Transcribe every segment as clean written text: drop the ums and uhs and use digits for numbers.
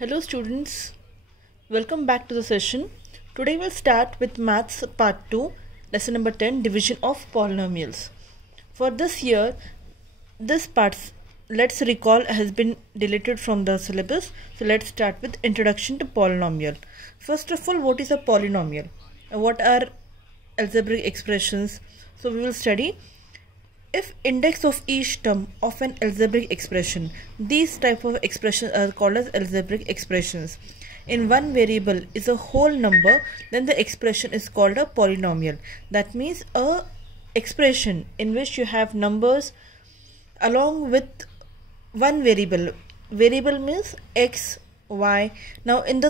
Hello students, welcome back to the session. Today we'll start with Maths Part 2, Lesson number 10, Division of Polynomials. For this year, this part, let's recall, has been deleted from the syllabus. So let's start with Introduction to Polynomial. First of all, what is a polynomial? What are algebraic expressions? So we will study if index of each term of an algebraic expression. These type of expressions are called as algebraic expressions. In one variable is a whole number, then the expression is called a polynomial. That means a expression in which you have numbers along with one variable. Variable means x, y. Now in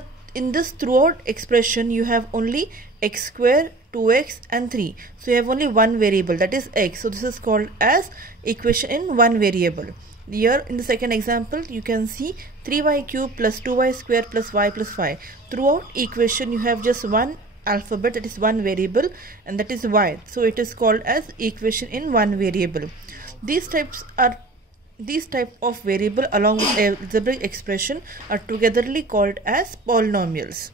this throughout expression you have only x square, 2x and 3. So you have only one variable, that is x. So this is called as equation in one variable. Here in the second example you can see 3y cube plus 2y square plus y plus 5. Throughout equation you have just one alphabet, that is one variable, and that is y. So it is called as equation in one variable. These type of variable along with algebraic expression are togetherly called as polynomials.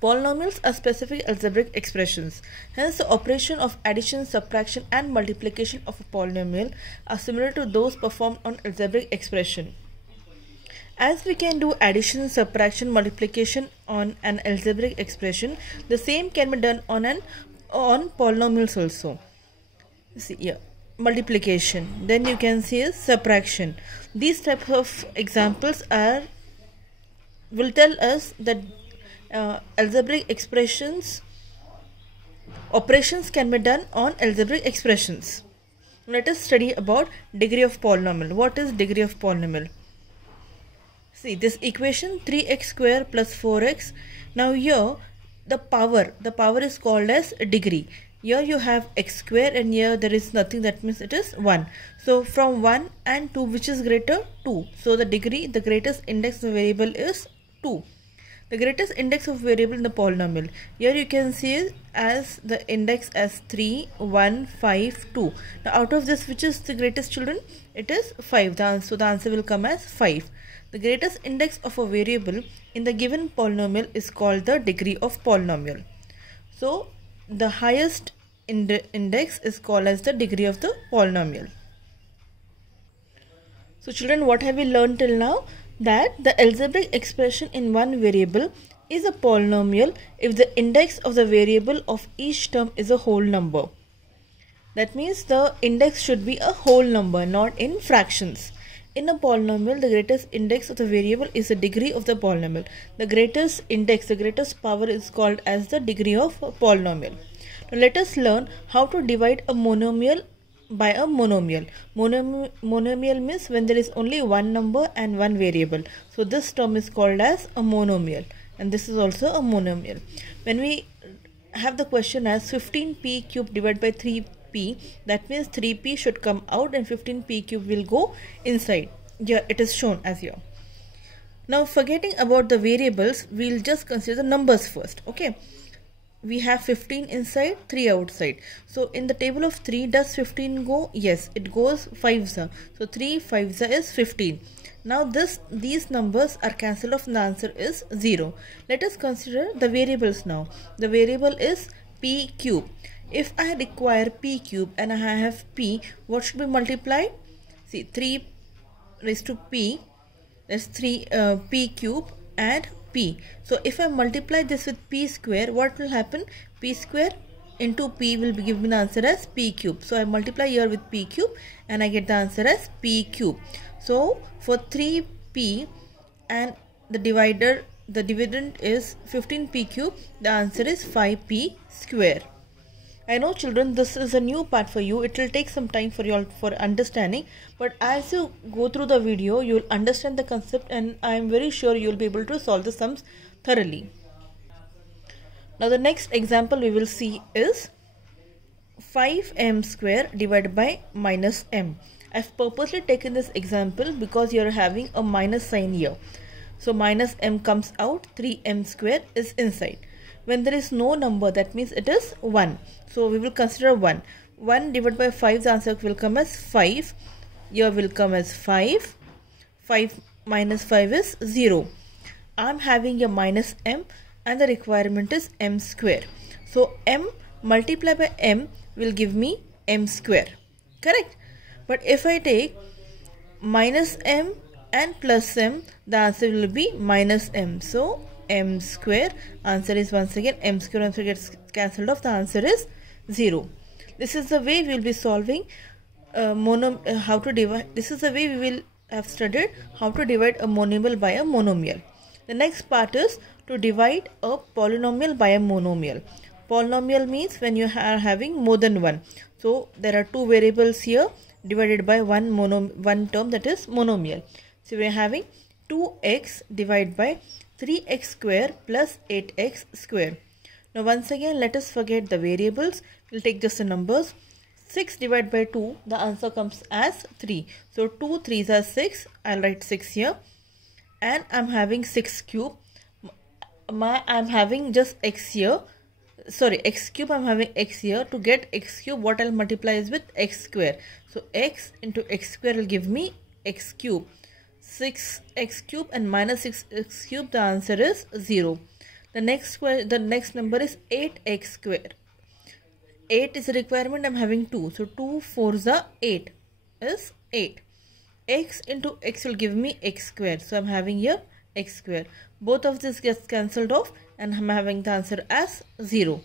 Polynomials are specific algebraic expressions. Hence, the operation of addition, subtraction and multiplication of a polynomial are similar to those performed on algebraic expression. As we can do addition, subtraction, multiplication on an algebraic expression, the same can be done on polynomials also. See here, multiplication. Then you can see subtraction. These types of examples will tell us that algebraic operations can be done on algebraic expressions. Let us study about degree of polynomial. What is degree of polynomial? See this equation 3x square plus 4x. Now here the power is called as degree. Here you have x square and here there is nothing, that means it is 1. So from 1 and 2, which is greater? 2. So the degree, the greatest index of the variable is 2. The greatest index of variable in the polynomial. Here you can see as the index as 3, 1, 5, 2. Now out of this, which is the greatest, children? It is 5. So the answer will come as 5. The greatest index of a variable in the given polynomial is called the degree of polynomial. So the highest index is called as the degree of the polynomial. So children, what have we learned till now? That the algebraic expression in one variable is a polynomial if the index of the variable of each term is a whole number. That means the index should be a whole number, not in fractions. In a polynomial, the greatest index of the variable is the degree of the polynomial. The greatest index, the greatest power is called as the degree of a polynomial. Now let us learn how to divide a monomial by a monomial. Monomial means when there is only one number and one variable. So this term is called as a monomial, and this is also a monomial. When we have the question as 15p cube divided by 3p, that means 3p should come out and 15p cube will go inside. Here it is shown as here. Now forgetting about the variables, we'll just consider the numbers first. Okay. We have 15 inside, 3 outside. So in the table of 3, does 15 go? Yes, it goes 5s. So 3 5s is 15. Now these numbers are cancelled off and the answer is 0. Let us consider the variables now. The variable is p cube. If I require p cube and I have p, what should be multiplied? See, 3 raised to p, that's 3 p cube and p. So if I multiply this with p square, what will happen? P square into p will give me the answer as p cube. So I multiply here with p cube and I get the answer as p cube. So for 3p and the dividend is 15p cube, the answer is 5p square. I know children, this is a new part for you. It will take some time for you all for understanding, but as you go through the video, you will understand the concept and I am very sure you will be able to solve the sums thoroughly. Now the next example we will see is 5m square divided by minus m. I have purposely taken this example because you are having a minus sign here. So minus m comes out, 3m square is inside. When there is no number, that means it is 1. So we will consider 1. 1 divided by 5, the answer will come as 5. Here will come as 5. 5 minus 5 is 0. I'm having a minus m and the requirement is m square. So m multiplied by m will give me m square. Correct? But if I take minus m and plus m, the answer will be minus m. So m square, answer is once again m square, answer gets cancelled off, the answer is 0. This is the way we will be solving how to divide. This is the way we will have studied how to divide a monomial by a monomial. The next part is to divide a polynomial by a monomial. Polynomial means when you are having more than one. So there are two variables here divided by one term, that is monomial. So we are having 2x divided by 3x square plus 8x square. Now once again let us forget the variables. We'll take just the numbers. 6 divided by 2, the answer comes as 3. So 2 3s are 6. I'll write 6 here. And I'm having 6 cube. I'm having just x here. Sorry, x cube, I'm having x here. To get x cube, what I'll multiply is with x square. So x into x square will give me x cube. 6x cube and minus 6x cube, the answer is 0. The next number is 8x square. 8 is a requirement, I'm having 2. So 2 4s are 8 is 8. X into x will give me x square. So I'm having here x square. Both of this gets cancelled off and I'm having the answer as 0.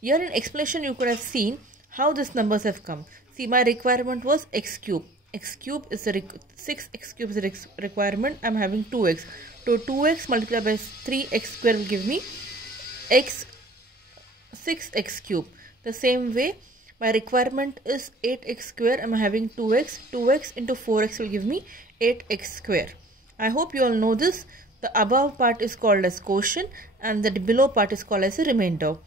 Here in explanation you could have seen how these numbers have come. See, my requirement was x cube. X cube is 6x cube is the requirement. I'm having 2x. So 2x multiplied by 3x square will give me 6x cube. The same way, my requirement is 8x square. I'm having 2x. 2x into 4x will give me 8x square. I hope you all know this. The above part is called as quotient and the below part is called as a remainder.